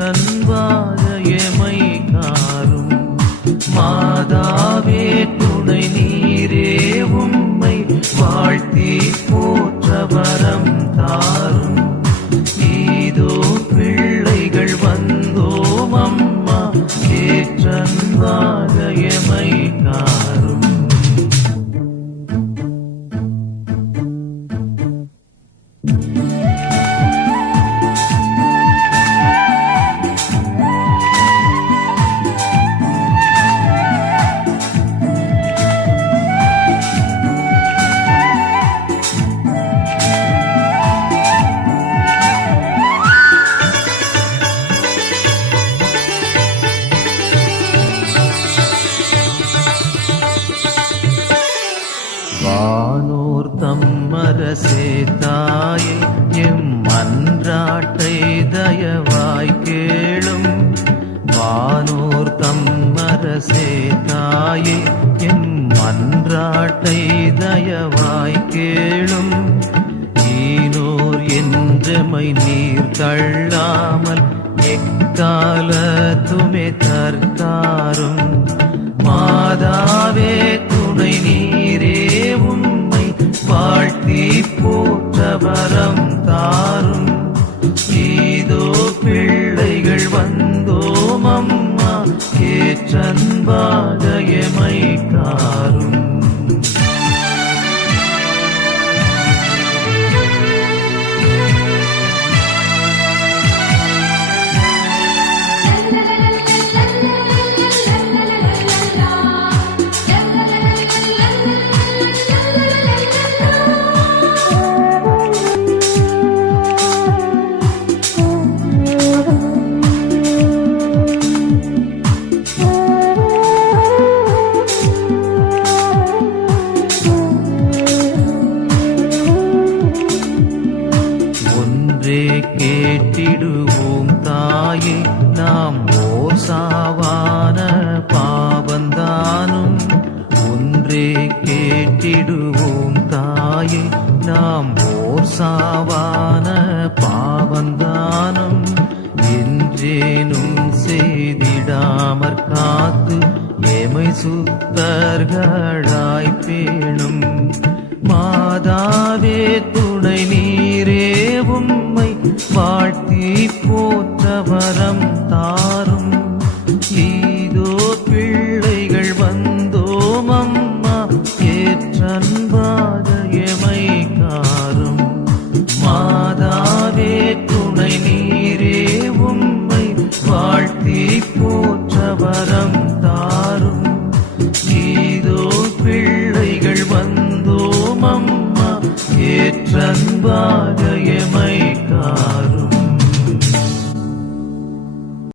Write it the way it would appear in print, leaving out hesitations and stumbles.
ஏற்றன்பாக எமை காரும். மாதாவே துணை நீரே உம்மை வாழ்த்தி போற்ற வரம் தாரும். இதோ பிள்ளைகள் வந்தோம் அம்மா ஏற்றன்பாக எமை காரும். வானோர் தம்மரசே தாயே எம் மன்றாட்டை தயவாய் கேளும். வானோர் தம்மரசே தாயே எம் மன்றாட்டை தயவாய் கேளும். ஈனோர் என்றமை நீர் தள்ளாமல் எக்காலத்துமே தற்காரும். மாதாவே துணை நீரே உம்மை வாழ்த்தி போற்ற வரம் தாரும். இதோ பிள்ளைகள் வந்தோம் அம்மா ஏற்றன்பாக எமை காரும். கேட்டிடுவோம் தாயே நாம் ஓர் சாவான பாவந்தானும். ஒன்றே கேட்டிடுவோம் தாயே நாம் ஓர் சாவான பாவந்தானும். என்றேனும் செய்திடாமற் காத்து எமை சுத்தர்களாய் பேணும். மாதாவே துணை நீரே உம்மை வாழ்த்தி போற்ற வரம் தாரும். இதோ பிள்ளைகள் வந்தோம் அம்மா ஏற்றன்பாக எமை காரும். மாதாவே துணை நீரே உம்மை வாழ்த்தி போற்ற வரம் தாரும். இதோ பிள்ளைகள் வந்தோம் அம்மா ஏற்றன்பாக